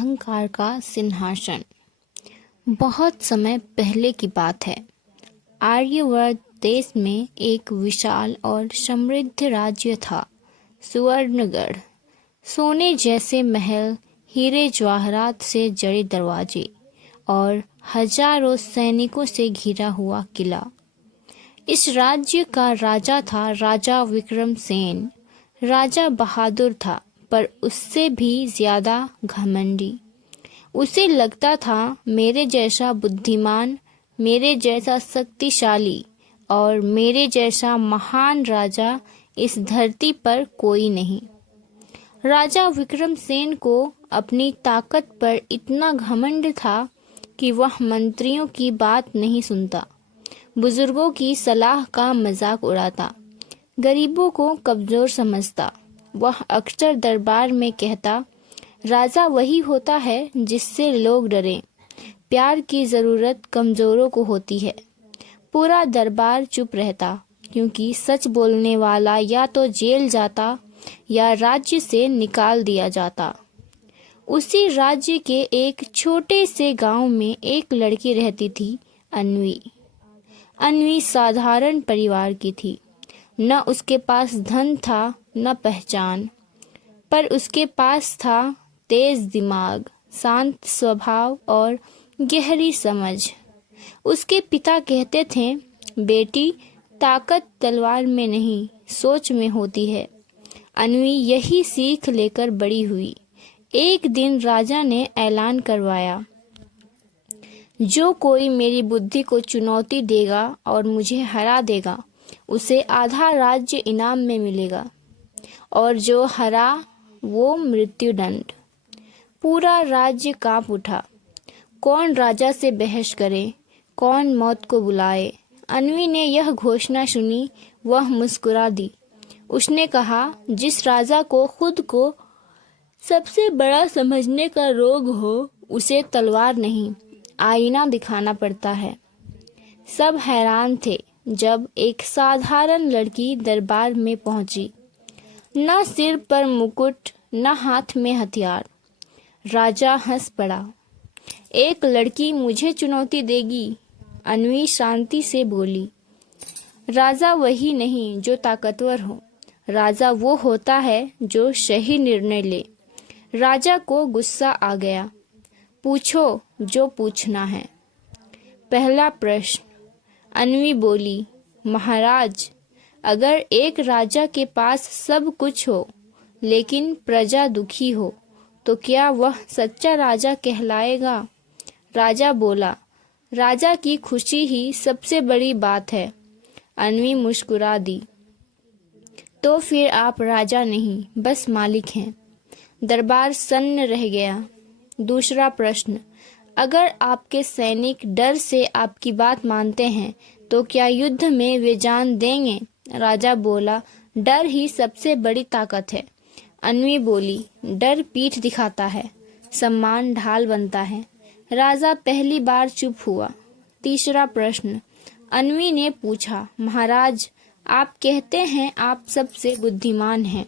अहंकार का सिंहासन। बहुत समय पहले की बात है। आर्यवर्त देश में एक विशाल और समृद्ध राज्य था। सुवर्णगढ़, सोने जैसे महल, हीरे जवाहरात से जड़े दरवाजे और हजारों सैनिकों से घिरा हुआ किला। इस राज्य का राजा था राजा विक्रमसेन। राजा बहादुर था, पर उससे भी ज्यादा घमंडी। उसे लगता था मेरे जैसा बुद्धिमान, मेरे जैसा शक्तिशाली और मेरे जैसा महान राजा इस धरती पर कोई नहीं। राजा विक्रमसेन को अपनी ताकत पर इतना घमंड था कि वह मंत्रियों की बात नहीं सुनता, बुजुर्गों की सलाह का मजाक उड़ाता, गरीबों को कमजोर समझता। वह अक्सर दरबार में कहता, राजा वही होता है जिससे लोग डरें। प्यार की जरूरत कमजोरों को होती है। पूरा दरबार चुप रहता, क्योंकि सच बोलने वाला या तो जेल जाता या राज्य से निकाल दिया जाता। उसी राज्य के एक छोटे से गांव में एक लड़की रहती थी, अन्वी। अन्वी साधारण परिवार की थी। न उसके पास धन था, न पहचान, पर उसके पास था तेज दिमाग, शांत स्वभाव और गहरी समझ। उसके पिता कहते थे, बेटी, ताकत तलवार में नहीं, सोच में होती है। अन्वी यही सीख लेकर बड़ी हुई। एक दिन राजा ने ऐलान करवाया, जो कोई मेरी बुद्धि को चुनौती देगा और मुझे हरा देगा, उसे आधा राज्य इनाम में मिलेगा, और जो हरा वो मृत्युदंड। पूरा राज्य कांप उठा। कौन राजा से बहस करे, कौन मौत को बुलाए। अन्वी ने यह घोषणा सुनी, वह मुस्कुरा दी। उसने कहा, जिस राजा को खुद को सबसे बड़ा समझने का रोग हो, उसे तलवार नहीं, आईना दिखाना पड़ता है। सब हैरान थे जब एक साधारण लड़की दरबार में पहुंची। न सिर पर मुकुट, न हाथ में हथियार। राजा हंस पड़ा। एक लड़की मुझे चुनौती देगी? अन्वी शांति से बोली। राजा वही नहीं जो ताकतवर हो, राजा वो होता है जो सही निर्णय ले। राजा को गुस्सा आ गया। पूछो जो पूछना है। पहला प्रश्न। अन्वी बोली, महाराज, अगर एक राजा के पास सब कुछ हो लेकिन प्रजा दुखी हो, तो क्या वह सच्चा राजा कहलाएगा? राजा बोला, राजा की खुशी ही सबसे बड़ी बात है। अन्वी मुस्कुरा दी। तो फिर आप राजा नहीं, बस मालिक हैं। दरबार सन्न रह गया। दूसरा प्रश्न। अगर आपके सैनिक डर से आपकी बात मानते हैं, तो क्या युद्ध में वे जान देंगे? राजा बोला, डर ही सबसे बड़ी ताकत है। अन्वी बोली, डर पीठ दिखाता है, सम्मान ढाल बनता है। राजा पहली बार चुप हुआ। तीसरा प्रश्न। अन्वी ने पूछा, महाराज, आप कहते हैं आप सबसे बुद्धिमान हैं,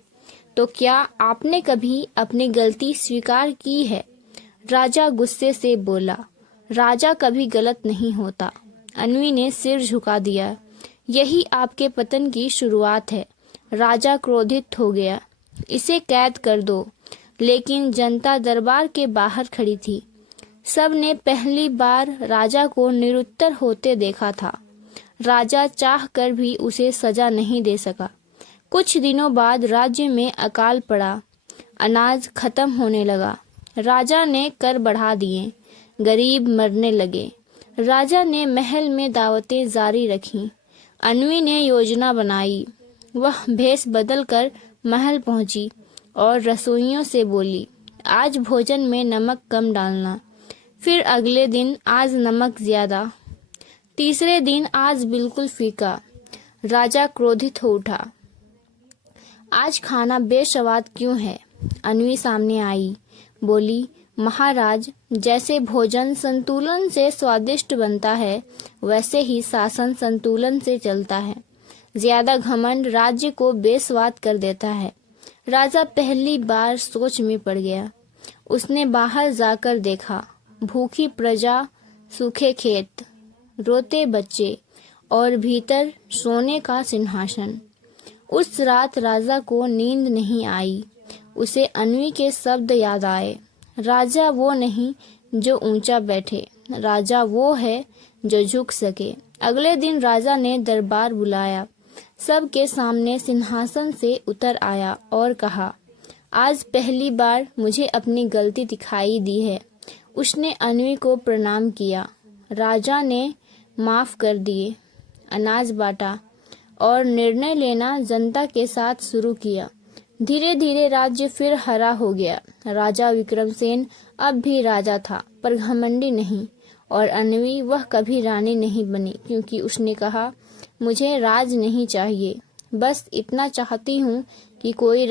तो क्या आपने कभी अपनी गलती स्वीकार की है? राजा गुस्से से बोला, राजा कभी गलत नहीं होता। अन्वी ने सिर झुका दिया। यही आपके पतन की शुरुआत है। राजा क्रोधित हो गया। इसे कैद कर दो। लेकिन जनता दरबार के बाहर खड़ी थी। सब ने पहली बार राजा को निरुत्तर होते देखा था। राजा चाहकर भी उसे सजा नहीं दे सका। कुछ दिनों बाद राज्य में अकाल पड़ा। अनाज खत्म होने लगा। राजा ने कर बढ़ा दिए। गरीब मरने लगे। राजा ने महल में दावतें जारी रखीं। अन्वी ने योजना बनाई। वह भेष बदल कर महल पहुंची और रसोइयों से बोली, आज भोजन में नमक कम डालना। फिर अगले दिन, आज नमक ज्यादा। तीसरे दिन, आज बिल्कुल फीका। राजा क्रोधित हो उठा। आज खाना बेस्वाद क्यों है? अन्वी सामने आई, बोली, महाराज, जैसे भोजन संतुलन से स्वादिष्ट बनता है, वैसे ही शासन संतुलन से चलता है। ज्यादा घमंड राज्य को बेस्वाद कर देता है। राजा पहली बार सोच में पड़ गया। उसने बाहर जाकर देखा, भूखी प्रजा, सूखे खेत, रोते बच्चे और भीतर सोने का सिंहासन। उस रात राजा को नींद नहीं आई। उसे अन्वी के शब्द याद आए, राजा वो नहीं जो ऊंचा बैठे, राजा वो है जो झुक सके। अगले दिन राजा ने दरबार बुलाया, सबके सामने सिंहासन से उतर आया और कहा, आज पहली बार मुझे अपनी गलती दिखाई दी है। उसने अन्वी को प्रणाम किया। राजा ने माफ कर दिए, अनाज बांटा और निर्णय लेना जनता के साथ शुरू किया। धीरे धीरे राज्य फिर हरा हो गया। राजा विक्रमसेन अब भी राजा था, पर घमंडी नहीं। और अन्वी वह कभी रानी नहीं बनी, क्योंकि उसने कहा, मुझे राज नहीं चाहिए, बस इतना चाहती हूँ कि कोई